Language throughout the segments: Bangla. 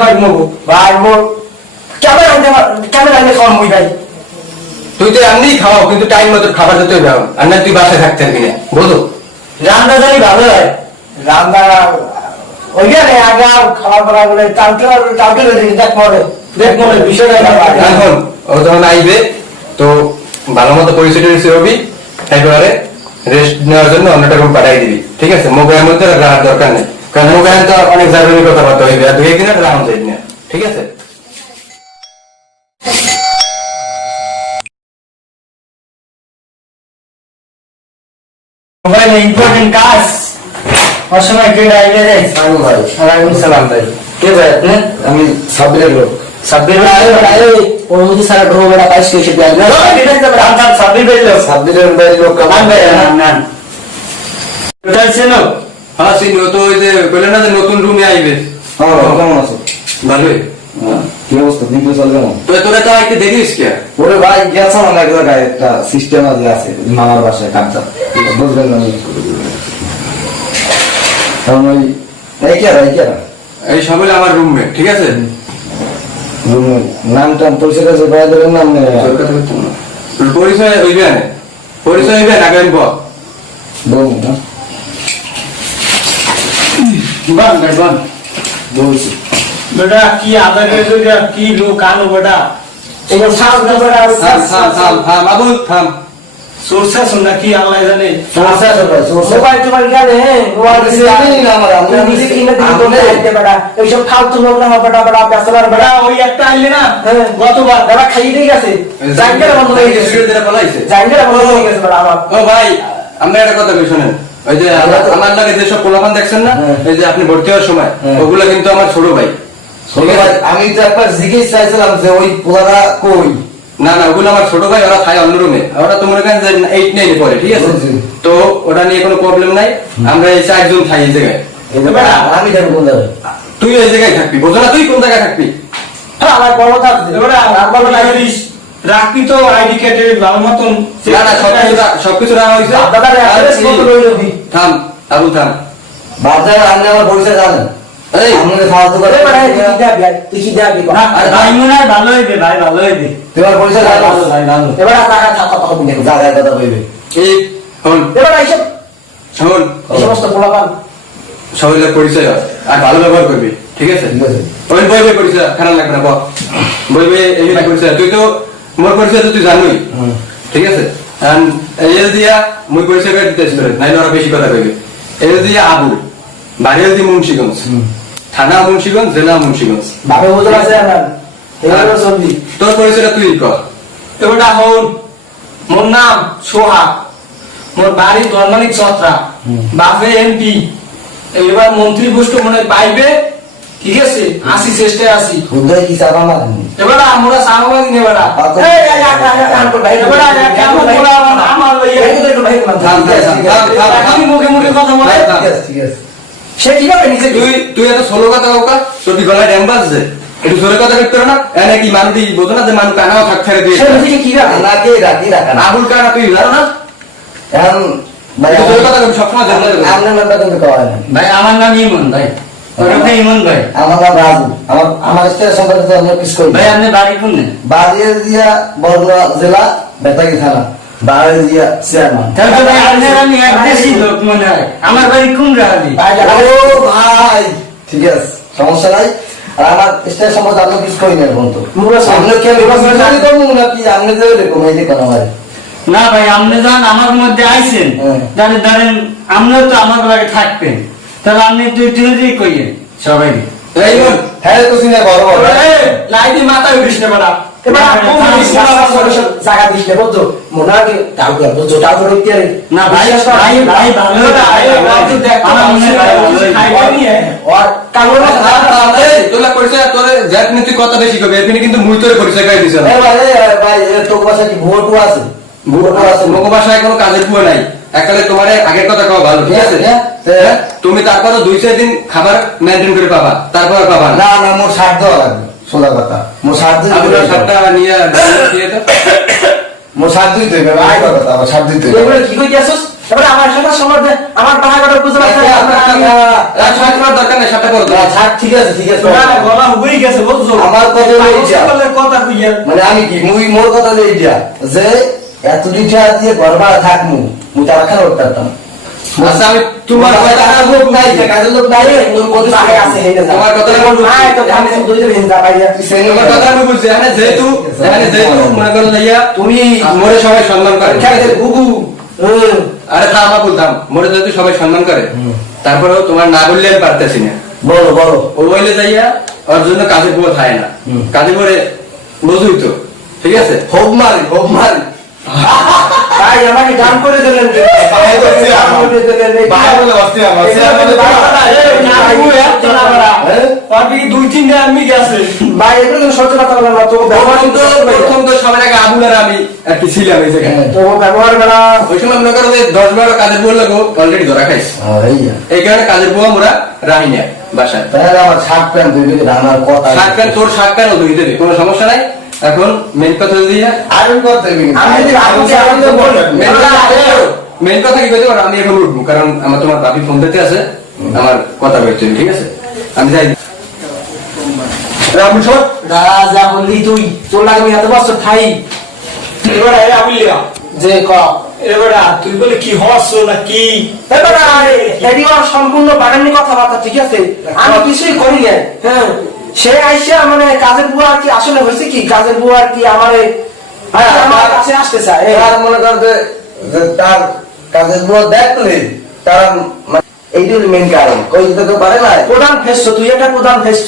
ভাই মোর ক্যামেরা খাওয়া মই ভাই তুই তো এমনি খাও কিন্তু টাইম মতো খাবার দিতে যাও আর না তুই বাসায় থাকতে পারবি না বুঝো রান্না জানি ভালো হয় রান্না ওইখানে আগে খাওয়া পড়া বলে টাউটে দেখ মনে বিষয়টা এখন ও যখন আইবে তো ভালো মতো পরিচয় হবি একেবারে রেস্ট নেওয়ার জন্য অন্যটা রুম পাঠাই দিবি ঠিক আছে মোবাইলের মধ্যে রাখার দরকার নেই কারণ মোবাইল তো অনেক জারুরি কথাবার্তা হইবে আর দুই একদিন রাখুন যাই না ঠিক আছে মোবাইল ইম্পর্টেন্ট কাজ অসময় কে আইলে রে সালাম ভাই ওয়ালাইকুম সালাম ভাই কে ভাই আপনি আমি সাব্বিরের লোক সাব্বির ভাই ওই মুজি সারা ঢো বড় কাজ কে দিয়ে না রাম সাব্বির ভাই লোক সাব্বিরের বাড়ির লোক কামান ভাই না টোটাল চেনো হ্যাঁ সিনো তো ওই যে বলে না যে নতুন রুমে আইবে হ্যাঁ কেমন আছো? ভালোই কি অবস্থা? দিন চল কেমন? তো তোরা তো একটু দেখিস কে ওরে ভাই গেছিলাম এক জায়গায়, একটা সিস্টেম আছে মামার বাসায় কাঁচা, বুঝলেন না? কারণ ওই এই সবাই আমার রুমমেট ঠিক আছে নাম টাম পরিচয় আছে ভাই ধরেন নাম পরিচয় হইবে না পরিচয় হইবে না কেন বলুন না বান ভাই বান বলছি বেটা কি আদা গেছো কি লোক আনো বেটা এগুলো সাজ না বেটা থাম থাম থাম থাম আবুল থাম সোরসা শুননা কি আল্লাহ জানে সমস্যা আছে ভাই, সমস্যা মোবাইল টোবাইল জানে মোবাইল জানি না আমরা, আমরা নিজে কিনে দিই তো খাইতে বেটা এইসব ফালতু লোক না বেটা বেটা বেসলার বেটা ওই একটা আইলে না গতবার বেটা খাইয়ে দিয়ে গেছে জাঙ্গের বন্ধ হয়ে গেছে যেটা বলাইছে জাঙ্গের বন্ধ হয়ে গেছে বেটা আমার ও ভাই আমরা একটা কথা কই শুনেন ওই যে আমার লাগে যেসব পোলাপান দেখছেন না এই যে আপনি ভর্তি হওয়ার সময় ওগুলা কিন্তু আমার ছোট ভাই ছোট ভাই। আমি তো একবার জিজ্ঞেস চাইছিলাম যে ওই পোলারা কই, না না ওগুলো আমার ছোট ভাই ওরা খায় অন্য রুমে ওরা তো মনে করেন যে 8-9 এ পড়ে ঠিক আছে তো ওটা নিয়ে কোনো প্রবলেম নাই আমরা এই 4 জন খাই এই জায়গায় আমি যাবো কোন জায়গায়? তুই এই জায়গায় থাকবি বোঝো না তুই কোন জায়গায় থাকবি আমার বড় থাক এবারে আমার বড় লাগিস রাখবি তো আইডি কার্ডের ভালো মতন না না সবকিছু রাখা হয়েছে দাদা অ্যাড্রেস কত রইল দি থাম আবু থাম বাজার আপনি আমার পরিচয় জানেন? এই আমাদের ফালতু করে তুই কি দেবি আরে ভাই মনে হয় ভালো হইবে ভাই ভালো হইবে তোমার পরিচয় জানো? ভাই ভালো এবার টাকা থাকা কথা বলি জায়গায় কথা বলবে। এই শোন এবার এইসব শোন এই সমস্ত পোলাপান শহরের পরিচয় হয় আর ভালো ব্যবহার করবি ঠিক আছে ঠিক আছে। ওই বই পরিচয় খারাপ লাগবে না বই এই পরিচয় তুই তো মোর পরিচয় তো তুই জানুই ঠিক আছে এই দিয়া মুই পরিচয় করে দিতে আসবে নাইলে ওরা বেশি কথা কইবে এই দিয়া আবু বাড়ি হইতে মুন্সিগঞ্জ থানা মুন্সিগঞ্জ জেলা মুন্সিগঞ্জ বাবা বুঝতে আছে না এবার সবজি তোর পরিচয়টা তুই কর এবারটা হন মোর নাম সোহাগ মোর বাড়ি ধর্মানিক চত্রা বাপে এমপি এবার মন্ত্রী পোস্ট মনে হয় পাইবে ঠিক আছে আসি চেষ্টায় আসি উদয় কি চাপা মারেনি? এবার আমরা সাংবাদিক নেবারা আচ্ছা। আমার থাম থাম মুখে মুখে কথা বলে থাম। ঠিক আছে, ঠিক আছে। সে কিভাবে নিজে তুই এত সোলো কথা কাউকা তোর কি গলায় ড্যাম বাজছে একটু জোরে কথা করতে না এনে কি মানুষ বোঝো না যে মানুষ কানাও থাক ছেড়ে দিয়ে সে নিজেকে কিভাবে আমাকে রাখি রাখা না। আবুল কানা তুই জানো না এখন ভাই একটু জোরে কথা বলবি সবসময় জানলে আপনার নামটা কিন্তু কওয়া হয় না। ভাই আমার নাম ইমন ভাই ওরকম ইমন ভাই আমার নাম রাজু। আমার স্টেট সম্পর্কে অন্য কিছু করি না। ভাই আপনি বাড়ি কোনে বাড়িয়ে দিয়া বরগুনা জেলা বেতাগি থানা, বাড়ি দিয়া চেয়ারম্যান। তাহলে ভাই আমি এক দেশি লোক মনে হয় আমার বাড়ি কোন রাজি ও ভাই ঠিক আছে, সমস্যা নাই। আর আমার স্টেট সম্পর্কে অন্য কিছু করি না বন্ধু। আপনি কি আমি করবো নাকি আপনি যে এরকম এই দেখুন আমার না ভাই আপনি যখন আমার মধ্যে আইছেন তাহলে ধরেন আপনিও তো আমার বাড়ি থাকবেন তাহলে আপনি তুই তুই কইয়েন সবাই এই বোন হ্যাঁ তো সিনে বড় বড় লাইটি মাথায় উঠিস না বেটা জায়গা দিস না বুঝছো মনে হয় টাউকার বুঝছো টাউকার ইত্যাদি না ভাই ভাই ভাই ভালো আমার মনে হয় আর কাগজ তোলা পরিচয় তোর জাত নীতি কথা বেশি কবে এখানে কিন্তু মুই তোর পরিচয় গাই দিছ না ভাই তোর বাসা কি ভোট আছে? ভোট আছে লোক ভাষায় কোনো কাজের পুরো নাই একালে তোমার আগের কথা কওয়া ভালো ঠিক আছে তুমি তারপরে 2-4 দিন খাবার মেইনটেইন করে পাবা তারপর পাবা না না না মোর 60 দেওয়া লাগবে, সোজা কথা। মোর 60 দিন আমি 7টা নিয়ে দিয়ে দাও মোর 60 দিতে হবে, আই কথা আবার 60 দিতে হবে। এগুলো কি কইতেছস এবারে আমার সাথে সমাজে আমার টাকা করে বুঝতে পারছেন শার্ট করার দরকার নেই, শার্টটা করো না, ছাড়, ঠিক আছে, ঠিক আছে। গলা হয়ে গেছে বুঝছো আমার কথা হলো এইটা। কথা কইয়া মানে আমি কি মোর কথা হলো এইটা, যে এত লিটা দিয়ে ঘর ভাড়া থাকমু, মুই তারা খারাপ করতাম। আচ্ছা আমি তোমার কথা লোক নাই, কাজের লোক নাই, তোর কত টাকা আছে হেনে যা। তোমার কথা বলবো। নাই তো আমি দুই দিন হিন্দা পাইয়া তোমার কথা আমি বুঝছি, যেহেতু মনে করো যাইয়া তুমি মোরে সবাই সম্মান করে, খেলে গুগু। আরে তা আমরা বলতাম মোরে যেহেতু সবাই সম্মান করে, তারপরেও তোমার না বললে আমি পারতেছি না। বলো বলো। ও বললে যাইয়া ওর জন্য কাজের বুয়া থাকে না, কাজে করে বুঝুই তো, ঠিক আছে? হোপ মারি, হোপ মারি। ভাই আমাকে দান করে দিলেন যে ভাই বলছি দান করে দিলেন এই ভাই বলে বসতে আমার পাবি দুই তিন দিন আমি গেছে ভাই এগুলো তো সহ্য করতে পারলাম না তো ব্যবহার প্রথম তো সবার আগে আবুল আর আমি আর কি ছিলাম এই জায়গায়। তো ব্যবহার করা ওই সময় মনে করো যে 10-12 কাজের বুয়া লোক অলরেডি ধরা খাইছে, এই কারণে কাজের বুয়া মোরা রাহি না বাসায়। তাহলে আমার শার্ট প্যান্ট দুই দিকে আমার কথা শার্ট প্যান্ট তোর শার্ট প্যান্ট ও ধুইতে দে, কোনো সমস্যা নাই। এখন মেন কথা যদি আয়রন করতে হবে আমি যদি আয়রন করতে বলি মেন কথা কি বলতে পারো, আমি এখন উঠবো কারণ আমার তোমার ভাবি ফোন দিতে আছে, আমার কথা বলতে হবে, ঠিক আছে? আমি যাই। রামু ছোট রাজা বললি তুই তোর লাগে আমি এত বছর খাই এবার আয় আবুলিয়া যে ক এবার তুই বলে কি হস না কি এবারে এডি ওর সম্পূর্ণ বাগানি কথাবার্তা, ঠিক আছে? আমি কিছুই করি না। হ্যাঁ, সে আইসা মানে কাজের বুয়া আর কি আসলে হয়েছে কি, কাজের বুয়া আর কি আমার কাছে আসতে চায়। এবার মনে কর যে তার কাজের গুলো দেখলে তারা এইটার মেন কারণ কই দিতে তো পারে না। প্রধান ফেস তুই একটা প্রধান ফেস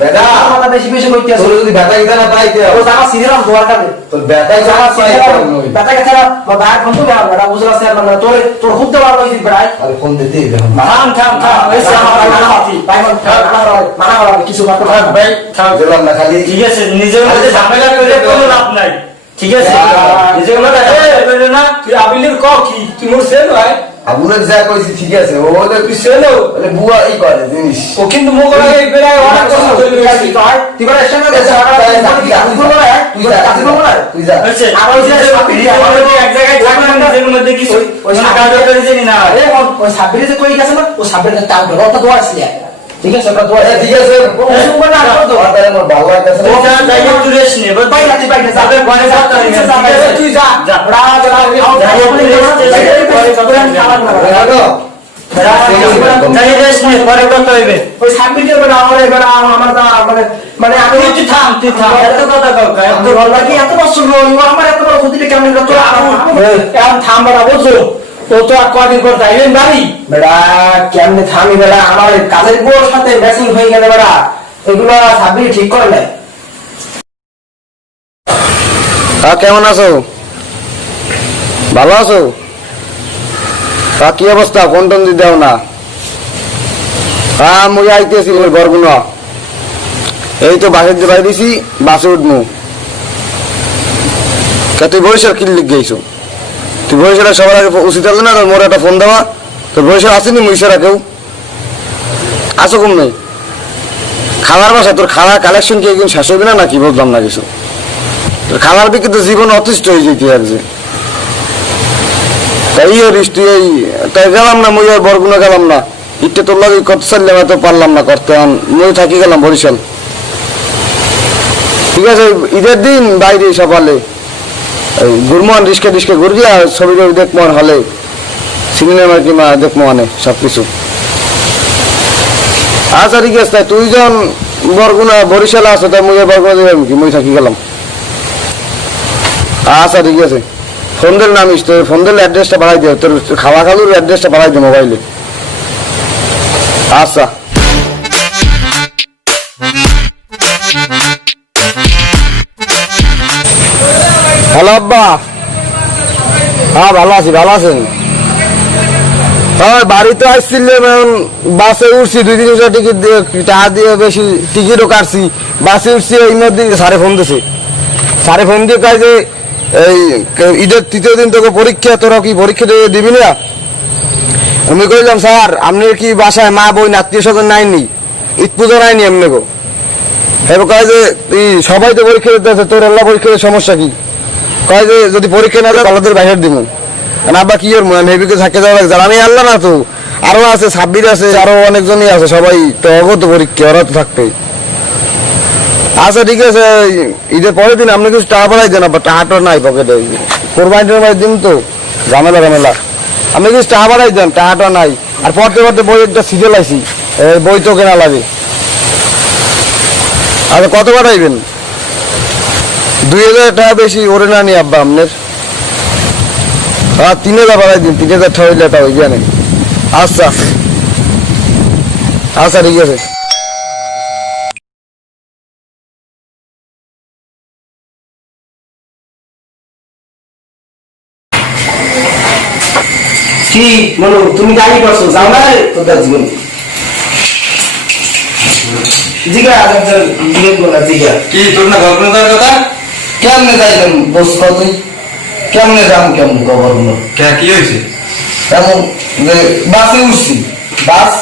বেটা। কথা বেশি বেশি কইতে আছে। তোর যদি ব্যথা গিয়ে না পাইতে ও জামা সিরিয়াম দোয়ার কাছে তোর ব্যথা জামা সিরিয়াম পাইতে বেটা কে ছাড়া বা বাইরে ফোন তো না বেটা বুঝলা স্যার মানে তোর খুব দেওয়ার লইছি বেড়াই আর ফোন দিতে থাম থাম থাম এসে আমার মানা হাতি ভাই মানা করা কিছু কথা ভাই থাম দিলাম না খালি ঠিক আছে নিজের মধ্যে ঝামেলা করে কোনো লাভ নাই, ঠিক আছে? নিজের মধ্যে এ না তুই আবিলের ক কি তুই মোর সেল হয় আবুলের যা কইছি ঠিক আছে, ও হলে তুই সেল বলে বুয়া এই করে জিনিস। ও কিন্তু মুখ লাগে বেড়ায় অনেক কথা চলে গেছে তুই বলে স্ট্যান্ড করে তুই যা তুই যা হচ্ছে আবার যে এক জায়গায় থাকবেন নিজের মধ্যে কিছু ওই কাজ করে জানি না ওই সাবিরে যে কই গেছে না ও সাবিরে টান ধরে ওটা দোয়া ছিল ঠিক আছে ওটা দোয়া ঠিক আছে তাহলে আমার ভালো লাগতেছে তুই যা জায়গা তুই রেস্ট নে বল পাই রাতি পাই না যাবে পরে যা তুই যা যা রাজ যাই রেস্ট নে পরে কত হইবে ওই সাবিরে বলে আমার এবার আমার মানে মানে আমি তুই থাম এত কথা কাও এত ভালো লাগে এত বছর রইব আমার এত বড় ক্ষতিটা কেমন তো এখন থাম বাড়া বুঝছো ও তো আর কদিন পর যাইবেন বাড়ি বেড়া কেমনে থামি বেড়া আমার কাজের বউর সাথে ম্যাচিং হয়ে গেলে বেড়া এগুলো সাবির ঠিক করে নাই। কেমন আছো? ভালো আছো? কি অবস্থা? ফোন টোন দিয়ে দাও না। মুই আইতেছি বরগুনা, এই তো বাসের দিয়ে বাইরে দিছি, বাসে উঠবো। তুই বরিশাল কি লিখ গেছো? তুই বরিশালে সবার আগে উচিত আছে না তোর মোর একটা ফোন দেওয়া? তোর বরিশাল আসেনি মুইসারা কেউ? আসো কম নেই খালার বাসা, তোর খালার কালেকশন কি একদিন শেষ হবে না নাকি বুঝলাম না কিছু। তোর খালার বিকে তো জীবন অতিষ্ঠ হয়ে যেতে আর যে তাই তুই এই তাই গেলাম না মুই আর বরগুনা গেলাম না, ইটটা তোর লাগে করতে চাইলাম এত পারলাম না করতে, মুই থাকি গেলাম বরিশাল। ঠিক আছে ঈদের দিন বাইরে সকালে ঘুরমান রিস্কে টিস্কে ঘুরবি আর ছবি টবি দেখবো হলে সিনেমা কিংবা দেখবো মানে সবকিছু। আচ্ছা ঠিক আছে, তাই তুই যখন বরগুনা বরিশাল আসো তাই মুই বরগুনা দিলাম কি মুই থাকি গেলাম। আচ্ছা ঠিক আছে, ফোন দিল নামিস, তোর ফোন দিলে অ্যাড্রেসটা বাড়াই দিও, তোর খাওয়া খালুর অ্যাড্রেসটা বাড়াই দিও মোবাইলে। আচ্ছা হ্যালো আব্বা। হ্যাঁ ভালো আছি, ভালো আছেন? হ্যাঁ বাড়িতে আসছিলাম, বাসে উঠছি 2-3 টিকিট দিয়ে টাকা দিয়ে বেশি টিকিটও কাটছি, বাসে উঠছি। এই মধ্যে স্যারে ফোন দিছে, স্যারে ফোন দিয়ে কয় যে এই ঈদের 3য় দিন তোকে পরীক্ষা, তোরা কি পরীক্ষা দিবি না? আমি কইলাম স্যার আপনি কি বাসায় মা বোন আত্মীয় স্বজন নাইনি, ঈদ পুজো নাইনি এমনি গো? এবার কয় যে সবাই তো পরীক্ষা দিতে আছে, তোর আল্লাহ পরীক্ষার সমস্যা কি? কয় যে যদি পরীক্ষা না দেয় কলেজের বাইরে দিব। কারণ আব্বা কি ওর মনে হেবিকে থাকে যাওয়া লাগছে আর আমি আল্লাহ না তো আরো আছে সাব্বির আছে আরো অনেকজনই আছে সবাই তো অগত পরীক্ষা ওরা তো থাকবে আচ্ছা ঠিক আছে ঈদের পরের দিন আপনি কিছু টাকা পাঠাই দেন আবার টাকাটা নাই পকেটে কোরবানি টোরবানি দিন তো ঝামেলা ঝামেলা আপনি কিছু টাকা পাঠাই দেন টাকাটা নাই আর পড়তে পড়তে বই একটা সিরিয়াল আইছি বই তো কেনা লাগে আচ্ছা কত পাঠাইবেন 2000 টাকা বেশি ওরে না নি আব্বা আপনার হ্যাঁ 3000 পাঠাই দিন 3000 টাকা হইলে এটা হয়ে জানে আচ্ছা আচ্ছা ঠিক আছে কি মনু তুমি গাড়ি করছো যাও না তোদের জীবন জিগা জিগা বলা জিগা কি তোর না গল্প কথা কেমনে যাইবেন বস তুই কেমনে যাম কেমন খবর গুলো কি হয়েছে এমন যে বাসে উঠছি বাস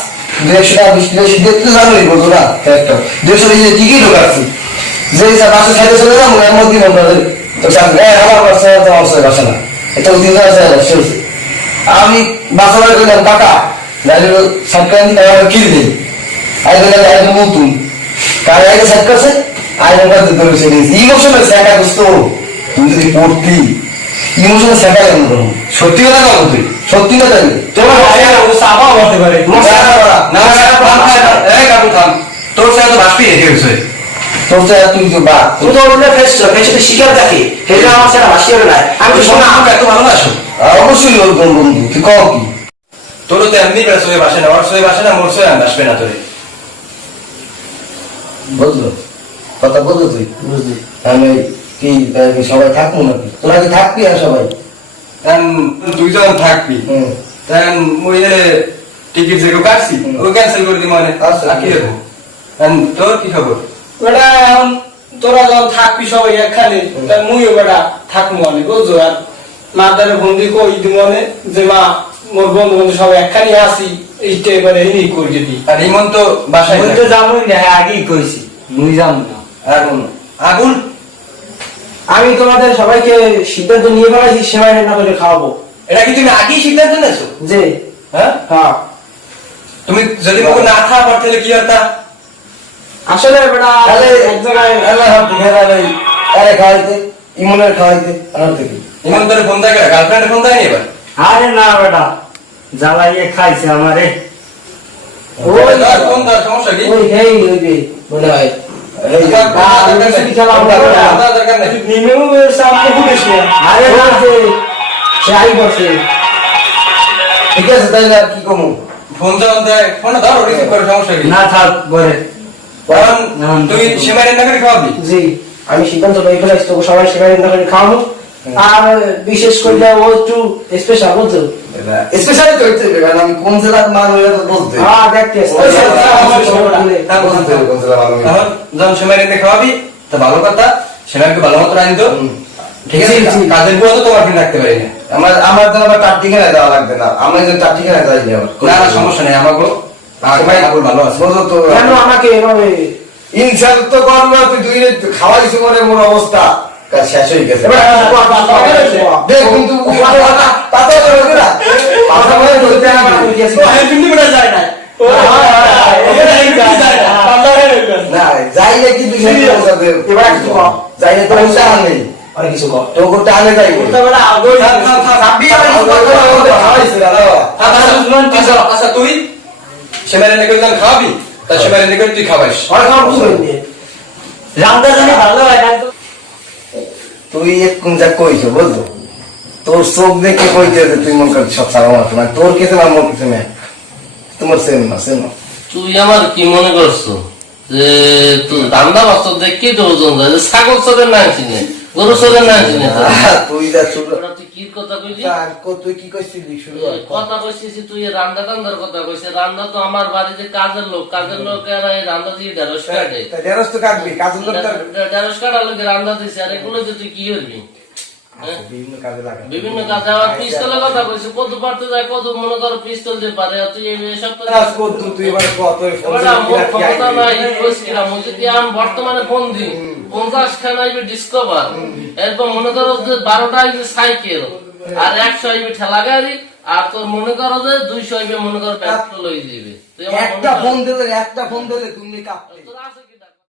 120 দেখতে জানোই বলতো না একটা 200 টিকিট ঢোকাচ্ছি যে বাসে সাইডে চলে যাবো এমন কি মনে হয় তো আমার বাসা তো আমার বাসা না এটা 3000 চলছে আমি বাসাবার গেলাম কাকা নাইলে সরকার কিনে দিই আইলে আইলে নতুন কার আগে সেট করছে আইলে কাছে ধরেছে ইমোশনাল সেটা দোস্ত তুমি যদি পড়তি ইমোশনাল সেটা কেন করো সত্যি কথা বল তুই সত্যি কথা তোমার ভাইয়ের অবস্থা আবার হতে পারে না এই কাকু থাম তোর সাথে তো বাসপি রেখে গেছে তোর তো তুই তো বা তুমি তো ওটা ফেস ফেসে তো শিকার দেখে হেলে আমার সাথে হাসি হবে না আমি তো শোনা শোনা আমাকে এত ভালোবাসো অবশ্যই ওর বন্ধু তুই কও কি তোর তো এমনি বেড়া বাসে না ওর সয়ে বাসে না মোর সয়ে আসবে না তোরে বুঝলো কথা বলতো তুই বুঝলি আমি কি সবাই থাকবো নাকি তোরা কি থাকবি আর সবাই তুই যখন থাকবি হুম তখন মুই টিকিট যেগুলো কাটছি ও ক্যান্সেল করে দিই মানে আচ্ছা। আর কি হবো তোর কি খবর বেটা এখন তোরা যখন থাকবি সবাই একখানে তা মুইও বেটা থাকবো মানে বুঝছো আর মাদারে বন্দি কই দিব মানে যে মা মোর বন্ধু বন্ধু সবাই একখানে আসি এইটা এবারে এই করে দিই আর ইমন তো বাসায় মুই তো থাকে। যাবই না আগেই কইছি মুই যাব না আগুন আগুন আমি তোমাদের সবাইকে সিদ্ধান্ত নিয়ে ফেলাইছি সেমাই রান্না করে খাওয়াবো এটা কি তুমি আগেই সিদ্ধান্ত নিয়েছো যে হ্যাঁ হ্যাঁ তুমি যদি মুখ না খাওয়া পারতে কি হতা আসলে বেটা তাহলে এক জায়গায় আল্লাহ ভাই আরে খাইতে ইমনের খাইতে আর থেকে ইমন তোর ফোন দেয় গার্লফ্রেন্ড ফোন দেয়নি এবার আরে না বেটা জ্বালাইয়ে খাইছে আমারে ওই ফোন দেওয়ার সমস্যা কি ওই হেই ওই যে মনে হয় এই দরকার নেই নিমেও সামনে ফুটেছে আরে না যে সে আই বসে ঠিক আছে তাইলে আর কি কমু ফোন যখন দেয় ফোন ধরো রিসিভ করে সমস্যা কি না থাক বলে কারণ তুই সীমায় রান্না করে খাওয়াবি জি আমি সিদ্ধান্ত নিয়ে ফেলাইছি তো সবাই সেমাই রান্না করে খাওয়াবো আর বিশেষ করে ও একটু স্পেশাল বুঝছো স্পেশালি তো হইতে হবে কারণ আমি কোন জেলার মান হইলে তো বলতে হ্যাঁ দেখতে কোন জেলার মান হইলে তখন যখন সীমায় রান্না খাওয়াবি তা ভালো কথা সীমাকে ভালো মতো রাঁধতো ঠিক আছে জি, জি। কাজের বুয়া তো তোমার ফিন রাখতে পারি না আমার তো আবার তার ঠিকানা দেওয়া লাগবে না আমি যে তার ঠিকানা চাই না না সমস্যা নেই আমাকে সবাই আগুন ভালো আছে বলো তো কেন আমাকে এভাবে ইনসাল তো কর না তুই দুই রে খাওয়াইছ মানে মোর অবস্থা কাজ শেষ হয়ে গেছে দেখ কিন্তু তাতে হইবে না পাতা মানে হইতে যায় না না যাই না কি দুই এবার একটু কম। যাই না তো উল্টা নেই অনেক কিছু কর তো গোটা আনে যাই আচ্ছা তুই সীমায় রান্না করে যখন খাওয়াবি তা সীমায় রান্না করে তুই খাওয়াইস অনেক আমার বুঝবেন নিয়ে রান্না জানি ভালো হয় না তুই কোন যা কইছো বলতো তোর চোখ দেখে কইতে তুই মন কর সব সারা মাত্র না তোর কেসে আমার মন কেসে না তোমার সেম না তুই আমার কি মনে করছো যে তুই রান্না বাস্তব দেখি তো ওজন যায় যে ছাগল চোরের না চিনে গরু চোরের না চিনে তুই যা ছোট তুই কি কথা কইলি তুই কি কইছিস শুরু কথা কইছিস তুই রান্না টান্দার কথা কইছে রান্না তো আমার বাড়িতে কাজের লোক এরা এই রান্না দিয়ে ঢেঁড়স কাটে ঢেঁড়স তো কাটবি কাজ করতে ঢেঁড়স কাটার লোকে রান্না দিছে আর এগুলো যে তুই কি করবি বিভিন্ন কাজে লাগা বিভিন্ন কাজে আবার পিস্তলের কথা কইছে কত পারতে যায় কত মনে করো পিস্তল দিয়ে পারে আর তুই এসব তো কাজ কর তুই এবার কত এবার আমার ক্ষমতা নাই কইছিলাম যদি আমি বর্তমানে ফোন দিই 50 খান আইবে ডিসকভার এরপর মনে করো যে 12টা আইবে সাইকেল আর 100 ইবি ঠেলা গাড়ি আর তোর মনে করো যে 200 ইবি মনে করো পেট্রোল হয়ে যাবে তুই আমার মনে একটা কর- ফোন দিলে তুমি কাঁপতে তোর আছে কি?